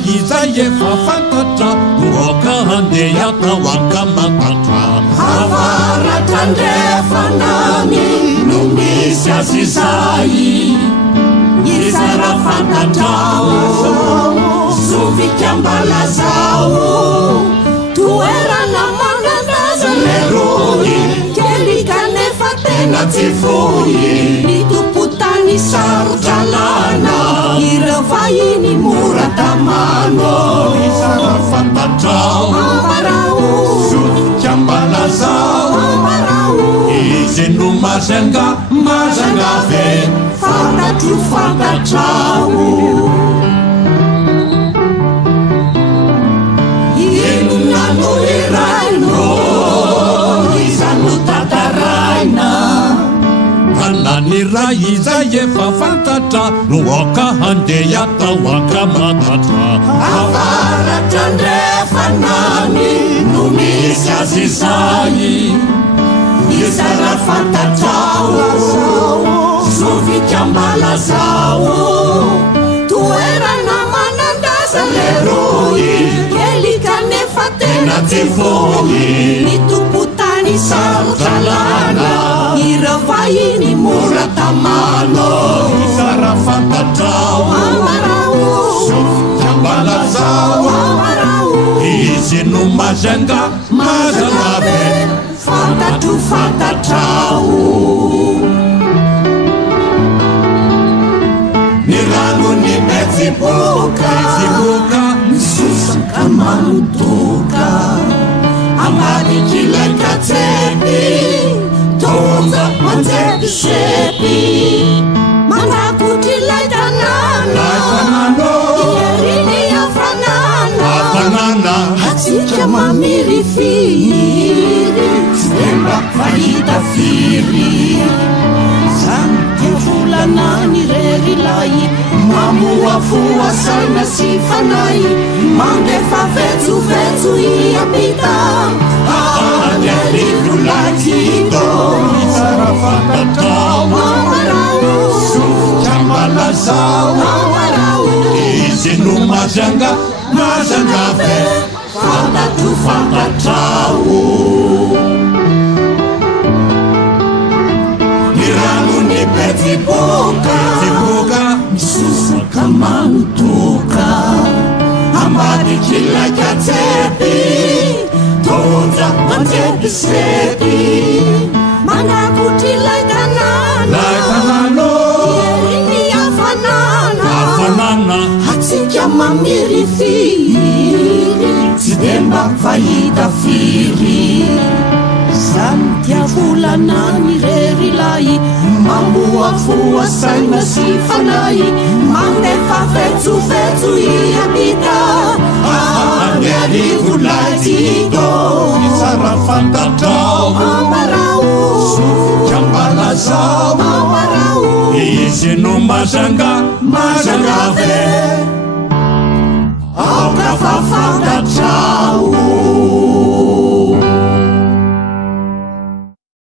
Izay efa fantatra moka handeha tao ankamatatra havaratra andrefanany no misy azy izay iza raha fantatrao zovikambala zao toerana manandaza leroy kely kanefa tena tsy foy ny tompotany sarotralana ireo vahiny mora tamano iza raha fantatrao amarao zovikambala zao amarao izy no mazanga ve fantatro fantatrao ino nano iraino iza no tantaraina tanany ray izay efa fantatra no oka handeha tao ankamatatra avaratra andrefanany no misy azy izay iza raha fantatrao zovikambala zao toerana manandaza leroy kely kanefa tena tsy foy ny tompotany sarotralana ireo vahiny mora tamano iza raha fantatrao amarao zovikambala zao amarao izy no mazanga ve fantatro fantatrao ny rano ny betsiboka misosaka manodoka amalikilaika katsepy tonja manjepysepy manakotrilay tanàna ieriny afanana atsika mamiry firy tsy demba fahita firy zany tia volana ny rerilay mamoavoa saina sy fanay mandefa vetsovetso iapita any alivolatydo iza raha fantatrao amarao zovikambala zao amarao izy no mazanga ve fantatro fantatrao ny rano ny betsiboka misosaka manodoka amadikilaika katsepy tonja manjepysepy manakotrilay tanàna ieriny afanana atsika mamiry firy tsy demba fahita firy zany tia volana ny rerilay mamoavoa saina sy fanay mandefa vetsovetso iapita any alivolatydo iza raha fantatrao amarao zovikambala zao amarao izy no mazanga ve aoka fa fantatrao